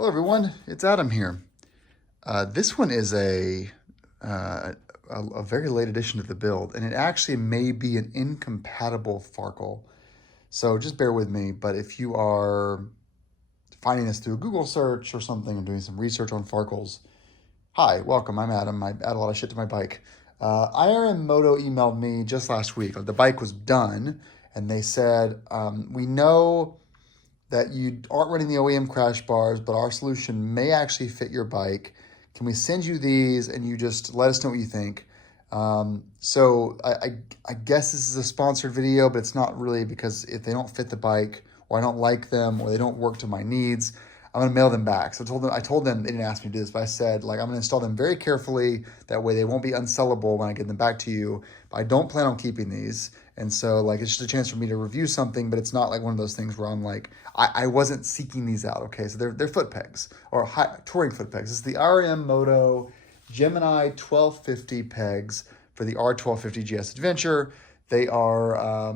Hello everyone, it's Adam here. This one is a very late addition to the build, and it actually may be an incompatible Farkle. So just bear with me, but if you are finding this through a Google search or something and doing some research on Farkles, hi, welcome, I'm Adam. I add a lot of shit to my bike. IRM Moto emailed me just last week. The bike was done, and they said, we know that you aren't running the OEM crash bars, but our solution may actually fit your bike. Can we send you these and you just let us know what you think? So I guess this is a sponsored video, but it's not really, because if they don't fit the bike or I don't like them or they don't work to my needs, I'm gonna mail them back. So I told them, they didn't ask me to do this, but I said, like, I'm gonna install them very carefully. That way they won't be unsellable when I get them back to you. But I don't plan on keeping these. And so, like, it's just a chance for me to review something, but it's not like one of those things where I'm like, I wasn't seeking these out, okay? So they're foot pegs, or touring foot pegs. This is the IRM Moto Gemini 1250 pegs for the R1250 GS Adventure. They are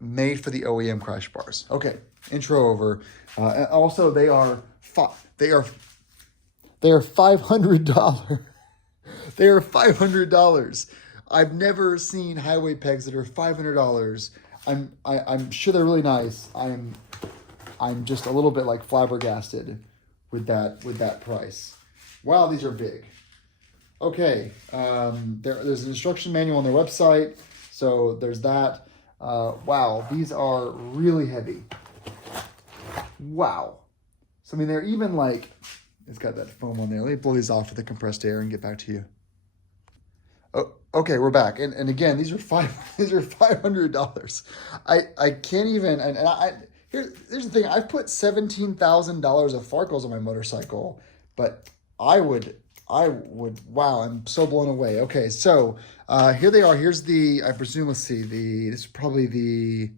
made for the OEM crash bars. Okay, intro over. And also, they are $500. They are $500. I've never seen highway pegs that are $500. I'm sure they're really nice. I'm just a little bit like flabbergasted with that price. Wow, these are big. Okay, there's an instruction manual on their website, so there's that. Wow, these are really heavy. Wow. So I mean, they're even like, it's got that foam on there. Let me blow these off with the compressed air and get back to you. Oh, okay, we're back. And again, these are $500. I can't even, here's the thing. I've put $17,000 of Farkles on my motorcycle, but I would, wow, I'm so blown away. Okay, so here they are. Here's I presume, let's see, this is probably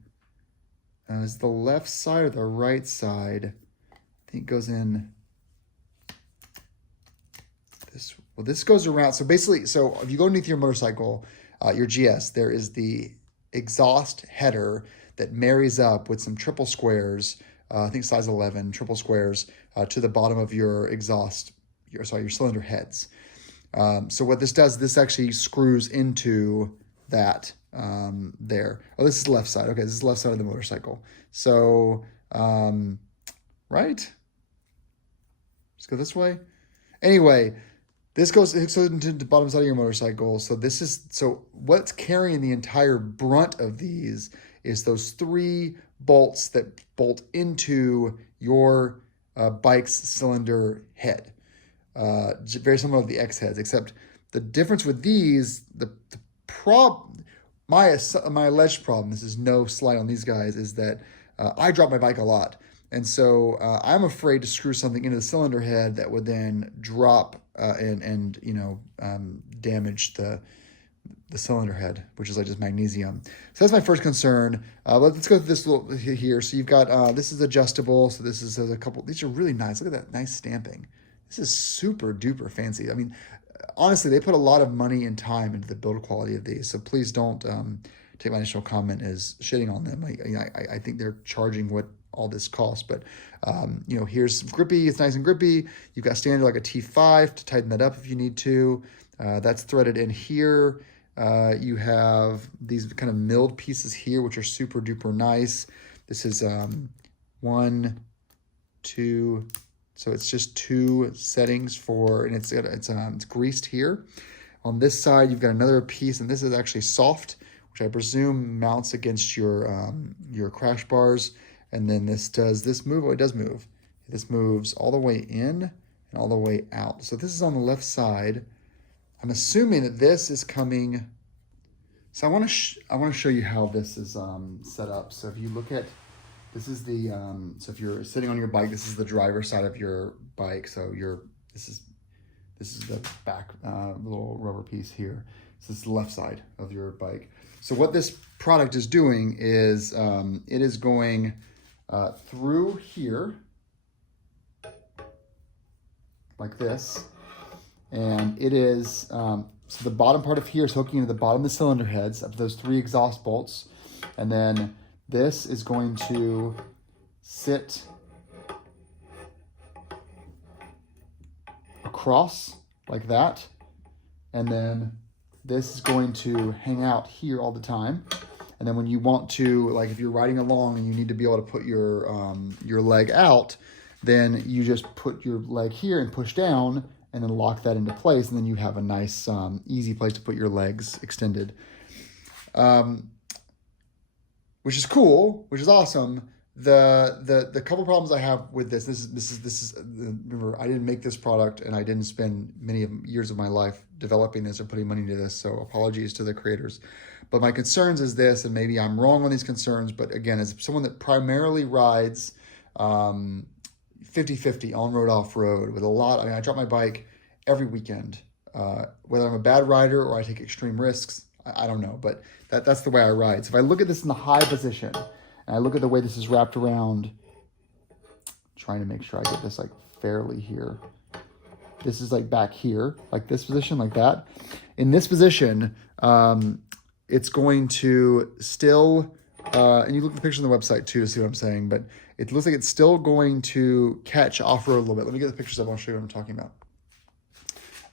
is the left side or the right side? I think it goes in this. Well, this goes around. So basically, so if you go underneath your motorcycle, your GS, there is the exhaust header that marries up with some triple squares, I think size 11, triple squares, to the bottom of your exhaust, your cylinder heads. So what this does, this actually screws into that there. Oh, this is the left side. Okay, this is the left side of the motorcycle. So, right? Let's go this way. Anyway, this goes into the bottom side of your motorcycle. So what's carrying the entire brunt of these is those 3 bolts that bolt into your bike's cylinder head. Very similar to the X heads, except the difference with these, my alleged problem, this is no slight on these guys, is that I drop my bike a lot. And so I'm afraid to screw something into the cylinder head that would then drop and damage the cylinder head, which is like just magnesium. So that's my first concern. But let's go through this little here. So you've got, this is adjustable. So this is a couple, these are really nice. Look at that nice stamping. This is super duper fancy. I mean, honestly, they put a lot of money and time into the build quality of these. So please don't take my initial comment as shitting on them. I think they're charging what all this costs, but here's some grippy. It's nice and grippy. You've got standard like a T5 to tighten that up if you need to. That's threaded in here. You have these kind of milled pieces here, which are super duper nice. This is 1, 2. So it's just 2 settings and it's greased here. On this side, you've got another piece, and this is actually soft, which I presume mounts against your crash bars. And then this move. Oh, it does move. This moves all the way in and all the way out. So this is on the left side. I'm assuming that this is coming. So I want to show you how this is set up. So if you look at, this is the so if you're sitting on your bike, this is the driver's side of your bike. So this is the back little rubber piece here. So this is the left side of your bike. So what this product is doing is it is going through here like this, and it is so the bottom part of here is hooking into the bottom of the cylinder heads up to those 3 exhaust bolts, and then this is going to sit across like that. And then this is going to hang out here all the time. And then when you want to, like if you're riding along and you need to be able to put your leg out, then you just put your leg here and push down and then lock that into place. And then you have a nice, easy place to put your legs extended. Which is cool, which is awesome. The couple problems I have with this is remember, I didn't make this product and I didn't spend many years of my life developing this or putting money into this, so apologies to the creators. But my concerns is this, and maybe I'm wrong on these concerns, but again, as someone that primarily rides 50-50 on-road, off-road with a lot, I drop my bike every weekend, whether I'm a bad rider or I take extreme risks, I don't know, but that's the way I ride. So if I look at this in the high position, and I look at the way this is wrapped around, trying to make sure I get this like fairly here. This is like back here, like this position, like that. In this position, it's going to still, and you look at the picture on the website too to see what I'm saying, but it looks like it's still going to catch off-road a little bit. Let me get the pictures up, I'll show you what I'm talking about.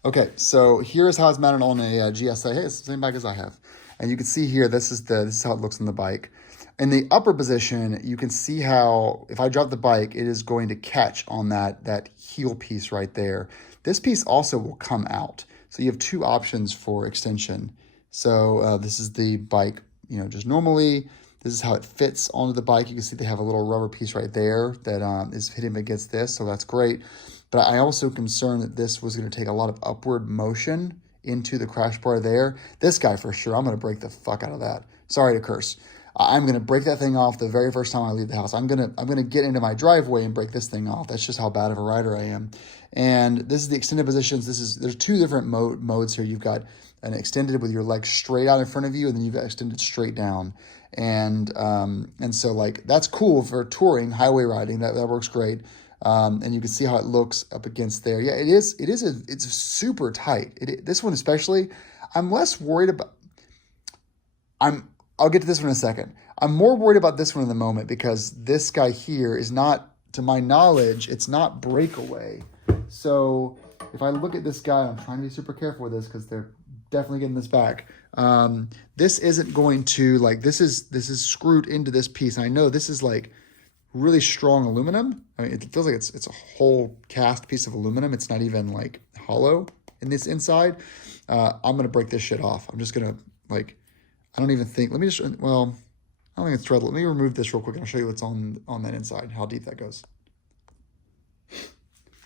Okay, so here's how it's mounted on a GSA. Hey, it's the same bike as I have. And you can see here, this is how it looks on the bike. In the upper position, you can see how if I drop the bike, it is going to catch on that heel piece right there. This piece also will come out. So you have two options for extension. So this is the bike, just normally. This is how it fits onto the bike. You can see they have a little rubber piece right there that is hitting against this, so that's great. But I also concerned that this was going to take a lot of upward motion into the crash bar there. This guy for sure, I'm going to break the fuck out of that. Sorry to curse. I'm going to break that thing off the very first time I leave the house. I'm going to get into my driveway and break this thing off. That's just how bad of a rider I am. And this is the extended positions. There's two different modes here. You've got an extended with your legs straight out in front of you, and then you've got extended straight down. And so like that's cool for touring, highway riding. That works great. And you can see how it looks up against there. Yeah, it's super tight. This one especially, I'm less worried about. I'll get to this one in a second. I'm more worried about this one in the moment because this guy here is not, to my knowledge, it's not breakaway. So if I look at this guy, I'm trying to be super careful with this because they're definitely getting this back. This isn't going to this is screwed into this piece. And I know this is like really strong aluminum. I mean, it feels like it's a whole cast piece of aluminum. It's not even like hollow in this inside. I'm going to break this shit off. I'm just going to I don't even think, I don't think it's threaded. Let me remove this real quick and I'll show you what's on that inside, how deep that goes.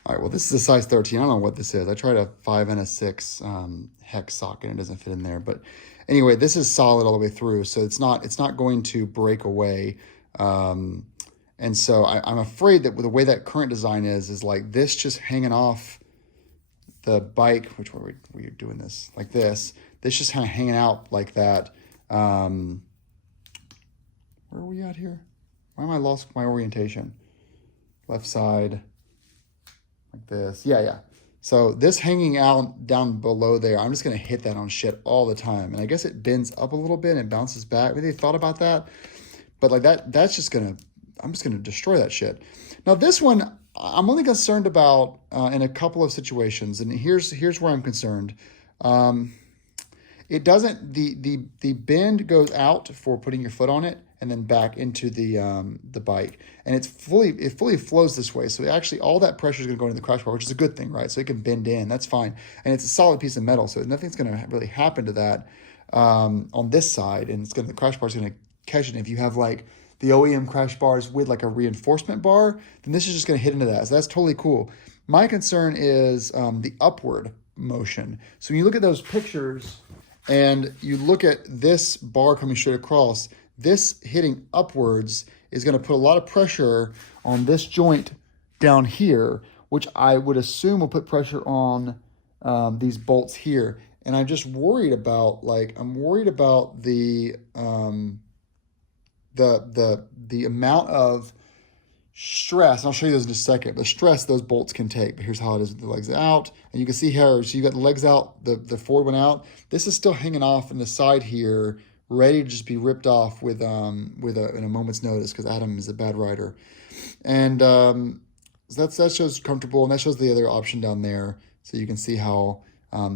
All right, well, this is a size 13. I don't know what this is. I tried a 5 and a 6 hex socket and it doesn't fit in there. But anyway, this is solid all the way through, so it's not going to break away. And so I'm afraid that with the way that current design is like this just hanging off the bike, which way were you doing this? Like this just kind of hanging out like that. Where are we at here? Why am I lost my orientation? Left side, like this. Yeah. So this hanging out down below there, I'm just going to hit that on shit all the time. And I guess it bends up a little bit and bounces back. Maybe they thought about that. But like that's just going to, I'm just going to destroy that shit. Now this one, I'm only concerned about in a couple of situations. And here's where I'm concerned. It doesn't, the bend goes out for putting your foot on it and then back into the bike. And it fully flows this way. So actually all that pressure is going to go into the crash bar, which is a good thing, right? So it can bend in, that's fine. And it's a solid piece of metal. So nothing's going to really happen to that on this side. And the crash bar is going to catch it. And if you have like the OEM crash bars with like a reinforcement bar, then this is just going to hit into that. So that's totally cool. My concern is the upward motion. So when you look at those pictures, and you look at this bar coming straight across, this hitting upwards is going to put a lot of pressure on this joint down here, which I would assume will put pressure on these bolts here. And I'm just worried about, the amount of stress. I'll show you those in just a second. The stress those bolts can take. But here's how it is with the legs out. And you can see here, so you got the legs out, the forward one out. This is still hanging off in the side here, ready to just be ripped off in a moment's notice because Adam is a bad rider. And so that shows comfortable, and that shows the other option down there. So you can see how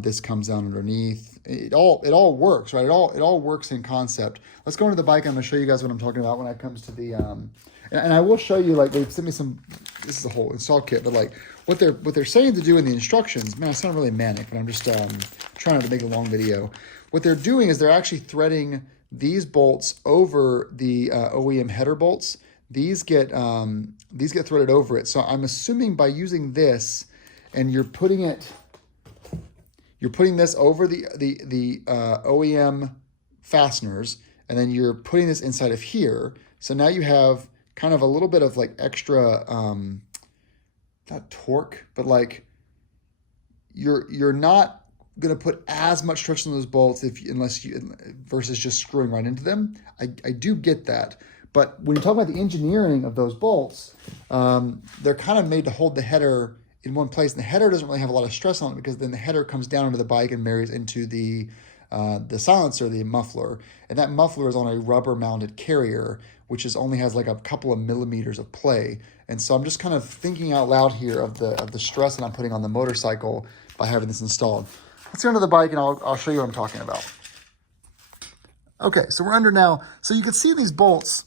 this comes down underneath. It all works, right? It all works in concept. Let's go into the bike. I'm going to show you guys what I'm talking about when it comes to the and I will show you, like, they've sent me some. This is a whole install kit, but like what they're saying to do in the instructions. Man, I sound really manic, but I'm just trying to make a long video. What they're doing is they're actually threading these bolts over the OEM header bolts. These get threaded over it. So I'm assuming by using this, and you're putting this over the OEM fasteners, and then you're putting this inside of here. So now you have kind of a little bit of like extra, not torque, but like you're not going to put as much friction on those bolts versus just screwing right into them. I do get that. But when you talk about the engineering of those bolts, they're kind of made to hold the header in one place. And the header doesn't really have a lot of stress on it, because then the header comes down into the bike and marries into the silencer, the muffler. And that muffler is on a rubber mounted carrier, which only has like a couple of millimeters of play. And so I'm just kind of thinking out loud here of the stress that I'm putting on the motorcycle by having this installed. Let's go under the bike and I'll show you what I'm talking about. Okay, so we're under now. So you can see these bolts.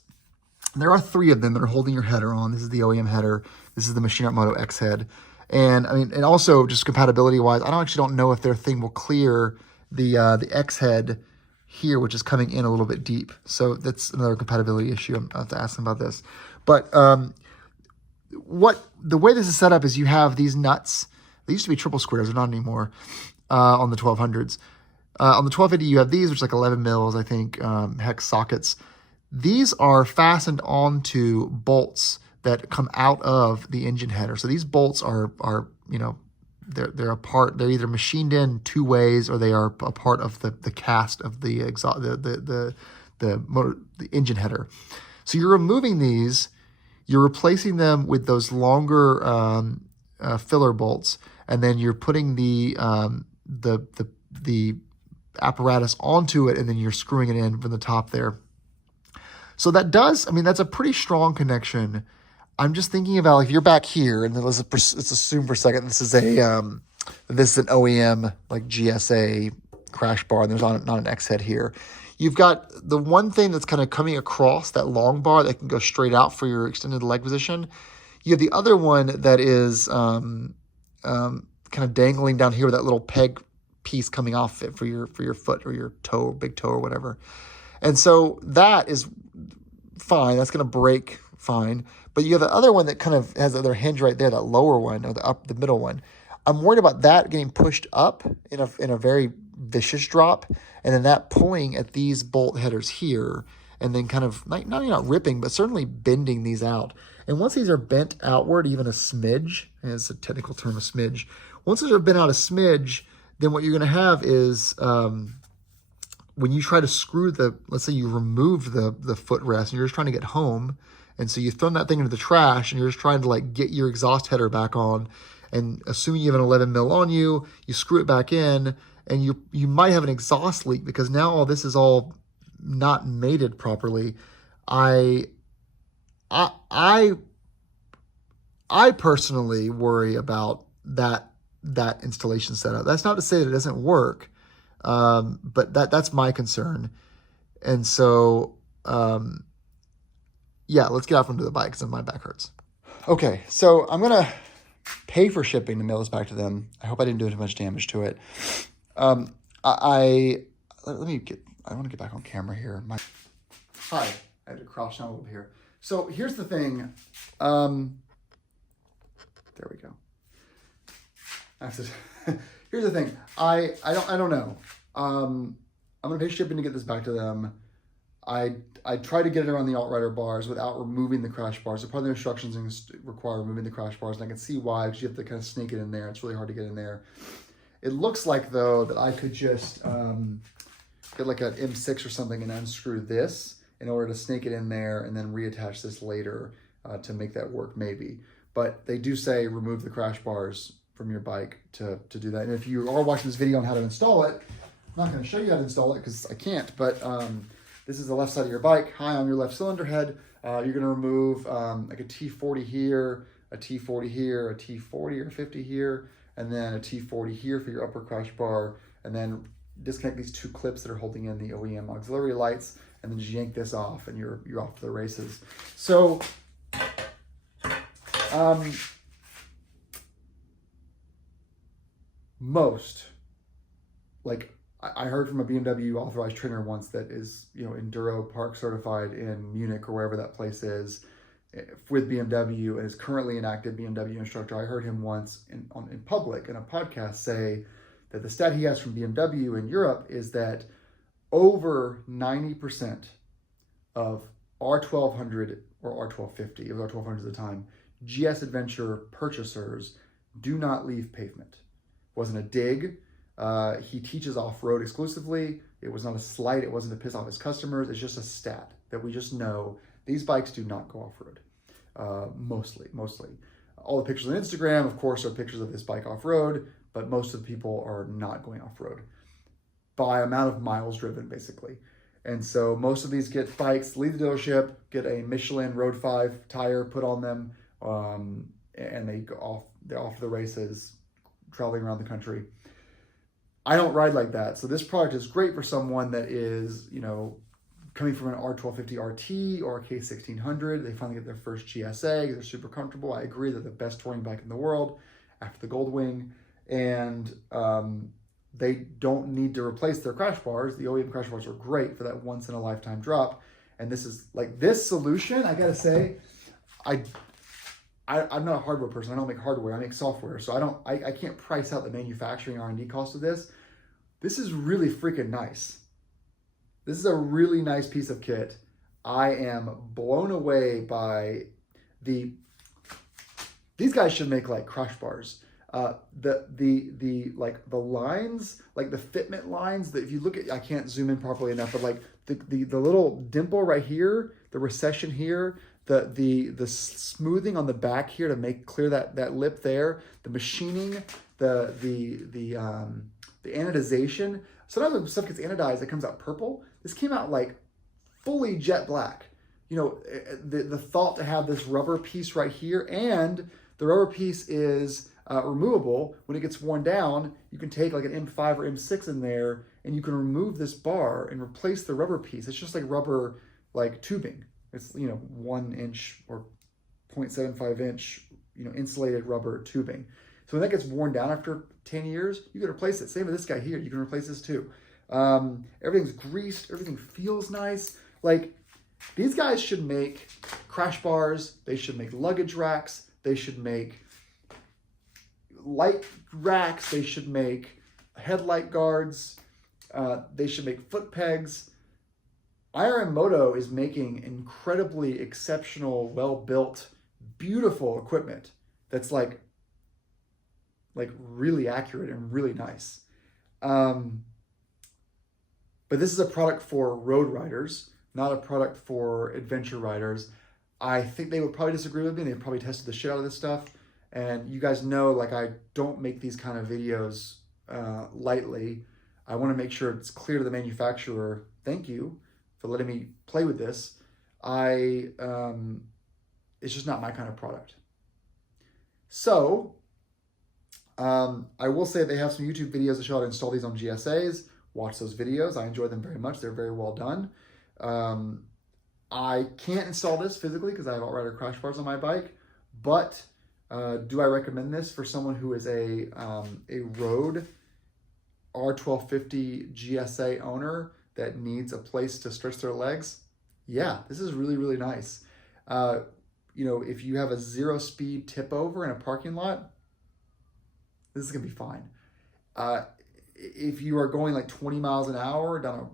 There are 3 of them that are holding your header on. This is the OEM header. This is the Machine Art Moto X head. And I mean, and also just compatibility wise, I don't know if their thing will clear the X head here, which is coming in a little bit deep. So that's another compatibility issue. I have to ask them about this. But the way this is set up is you have these nuts. They used to be triple squares, they're not anymore on the 1200s. On the 1250, you have these, which is like 11 mils, I think, hex sockets. These are fastened onto bolts that come out of the engine header. So these bolts are they're a part. They're either machined in 2 ways, or they are a part of the cast of the exhaust, the engine header. So you're removing these, you're replacing them with those longer filler bolts, and then you're putting the apparatus onto it, and then you're screwing it in from the top there. So that's a pretty strong connection. I'm just thinking about, like, if you're back here, and let's assume for a second this is an OEM like GSA crash bar, and there's not an X head here. You've got the one thing that's kind of coming across that long bar that can go straight out for your extended leg position. You have the other one that is kind of dangling down here with that little peg piece coming off it for your foot or your toe, big toe or whatever. And so that is fine. That's going to break fine. But you have the other one that kind of has the other hinge right there, that lower one, or the middle one. I'm worried about that getting pushed up in a very vicious drop, and then that pulling at these bolt headers here, and then kind of not ripping, but certainly bending these out. And once these are bent outward, even a smidge, and it's a technical term, a smidge. Once these are bent out a smidge, then what you're going to have is when you try to screw let's say you removed the footrest and you're just trying to get home, and so you've thrown that thing into the trash and you're just trying to like get your exhaust header back on, and assuming you have an 11 mil on you, you screw it back in, and you might have an exhaust leak because now all this is all not mated properly. I personally worry about that installation setup. That's not to say that it doesn't work, but that's my concern. And so, yeah, let's get off into the bike because my back hurts. Okay, so I'm gonna pay for shipping to mail this back to them. I hope I didn't do too much damage to it. I want to get back on camera here. Hi, I had to crouch down a little bit here. So here's the thing. There we go. Here's the thing. I don't know. I'm gonna pay shipping to get this back to them. I tried to get it around the alt-rider bars without removing the crash bars. So part of the instructions require removing the crash bars, and I can see why, because you have to kind of sneak it in there. It's really hard to get in there. It looks like, though, that I could just get like an M6 or something and unscrew this in order to snake it in there and then reattach this later to make that work, maybe. But they do say remove the crash bars from your bike to do that. And if you are watching this video on how to install it, I'm not going to show you how to install it because I can't, but this is the left side of your bike, high on your left cylinder head. You're going to remove like a T40 here, a T40 here, a T40 or 50 here, and then a T40 here for your upper crash bar, and then disconnect these 2 clips that are holding in the OEM auxiliary lights, and then just yank this off, and you're off to the races. So, most, like, I heard from a BMW authorized trainer once that is, Enduro Park certified in Munich or wherever that place is, with BMW, and is currently an active BMW instructor. I heard him once in public in a podcast say that the stat he has from BMW in Europe is that over 90% of R1200 or R1250, it was R1200 at the time, GS Adventure purchasers do not leave pavement. It wasn't a dig. He teaches off-road exclusively. It was not a slight. It wasn't to piss off his customers. It's just a stat that we just know these bikes do not go off-road. Mostly. All the pictures on Instagram, of course, are pictures of this bike off-road, but most of the people are not going off-road by amount of miles driven, basically. And so most of these bikes leave the dealership, get a Michelin Road 5 tire put on them, and they're off the races, traveling around the country. I don't ride like that. So this product is great for someone that is, coming from an R1250 RT or a K1600. They finally get their first GSA. They're super comfortable. I agree, they're the best touring bike in the world after the Goldwing. And they don't need to replace their crash bars. The OEM crash bars are great for that once in a lifetime drop. And this is like this solution, I gotta say, I'm not a hardware person. I don't make hardware, I make software. So I can't price out the manufacturing R&D cost of this. This is really freaking nice. This is a really nice piece of kit. I am blown away by these guys should make like crash bars. The lines, like the fitment lines that if you look at, I can't zoom in properly enough, but like the little dimple right here, the recession here, the smoothing on the back here to make clear that lip there, the machining, the anodization. Sometimes when stuff gets anodized, it comes out purple. This came out like fully jet black. The thought to have this rubber piece right here, and the rubber piece is removable. When it gets worn down, you can take like an M5 or M6 in there, and you can remove this bar and replace the rubber piece. It's just like rubber, like tubing. It's 1 inch or 0.75 inch, insulated rubber tubing. So when that gets worn down after 10 years, you can replace it. Same with this guy here. You can replace this too. Everything's greased. Everything feels nice. Like, these guys should make crash bars. They should make luggage racks. They should make light racks. They should make headlight guards. They should make foot pegs. IRM Moto is making incredibly exceptional, well-built, beautiful equipment that's like really accurate and really nice. But this is a product for road riders, not a product for adventure riders. I think they would probably disagree with me. They've probably tested the shit out of this stuff. And you guys know, like, I don't make these kind of videos lightly. I want to make sure it's clear to the manufacturer, thank you for letting me play with this. It's just not my kind of product. So, I will say they have some YouTube videos that show how to install these on GSAs. Watch those videos. I enjoy them very much. They're very well done. I can't install this physically because I have outrider crash bars on my bike, but do I recommend this for someone who is a road R1250 GSA owner that needs a place to stretch their legs? Yeah, this is really, really nice. If you have a 0-speed tip over in a parking lot, this is gonna be fine. If you are going like 20 miles an hour down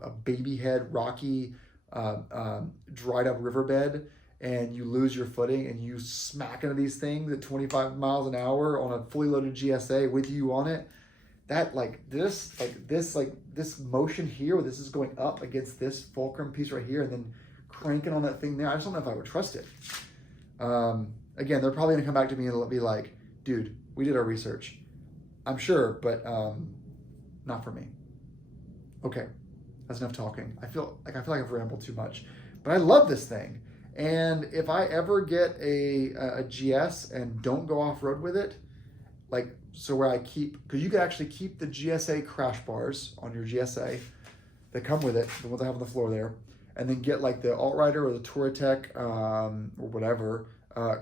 a baby head, rocky, dried up riverbed, and you lose your footing and you smack into these things at 25 miles an hour on a fully loaded GSA with you on it, this motion here, where this is going up against this fulcrum piece right here and then cranking on that thing there, I just don't know if I would trust it. Again, they're probably gonna come back to me and be like, dude, we did our research. I'm sure, but not for me. Okay, that's enough talking. I feel like I've rambled too much, but I love this thing. And if I ever get a GS and don't go off-road with it, like, so where I keep, because you can actually keep the GSA crash bars on your GSA that come with it, the ones I have on the floor there, and then get like the Alt-Rider or the Touratech or whatever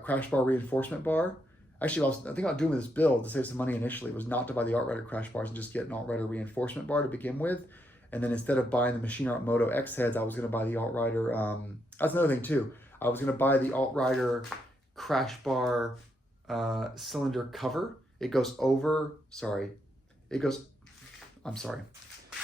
crash bar reinforcement bar. Actually, I think I was doing this build to save some money initially was not to buy the Alt-Rider crash bars and just get an Alt-Rider reinforcement bar to begin with. And then instead of buying the Machine Art Moto X heads, I was going to buy the Alt-Rider. That's another thing too. I was going to buy the Alt-Rider crash bar cylinder cover. It goes over, sorry. It goes, I'm sorry.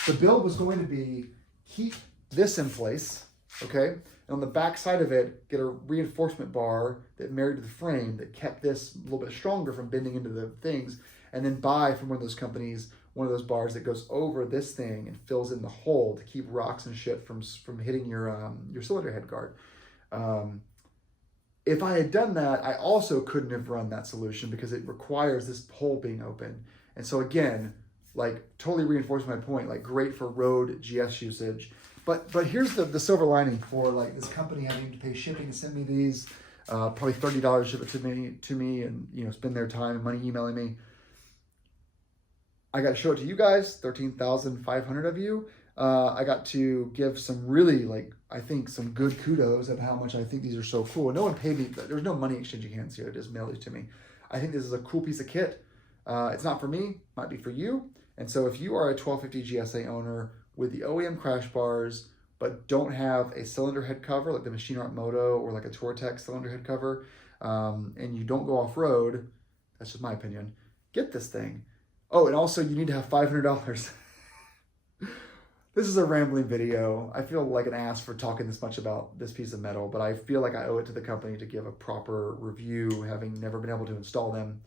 The build was going to be keep this in place, okay? And on the back side of it, get a reinforcement bar that married to the frame that kept this a little bit stronger from bending into the things, and then buy from one of those companies one of those bars that goes over this thing and fills in the hole to keep rocks and shit from hitting your cylinder head guard. If I had done that, I also couldn't have run that solution because it requires this hole being open. And so again, like totally reinforcing my point, like great for road GS usage. But here's the silver lining for like this company having to pay shipping to send me these, probably $30 ship it to me and, you know, spend their time and money emailing me. I got to show it to you guys, 13,500 of you. I got to give some really, like, I think some good kudos of how much I think these are so cool. And no one paid me. There's no money exchanging hands here. It just mailed these to me. I think this is a cool piece of kit. It's not for me, might be for you. And so if you are a 1250 GSA owner with the OEM crash bars, but don't have a cylinder head cover, like the Machine Art Moto or like a Touratech cylinder head cover, and you don't go off-road, that's just my opinion, get this thing. Oh, and also you need to have $500. This is a rambling video. I feel like an ass for talking this much about this piece of metal, but I feel like I owe it to the company to give a proper review, having never been able to install them.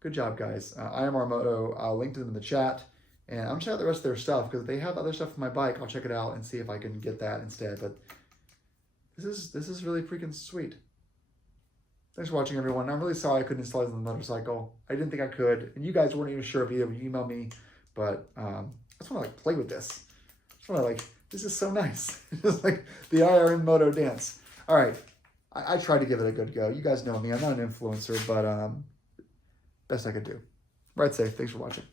Good job, guys. IRM Moto, I'll link to them in the chat, and I'm gonna check out the rest of their stuff, because if they have other stuff for my bike, I'll check it out and see if I can get that instead, but this is really freaking sweet. Thanks for watching, everyone. I'm really sorry I couldn't install these on the motorcycle. I didn't think I could, and you guys weren't even sure if either when you emailed me, but I just want to like play with this. I just want to like, this is so nice. It's like the IRM Moto dance. All right, I tried to give it a good go. You guys know me. I'm not an influencer, but best I could do. Ride safe. Thanks for watching.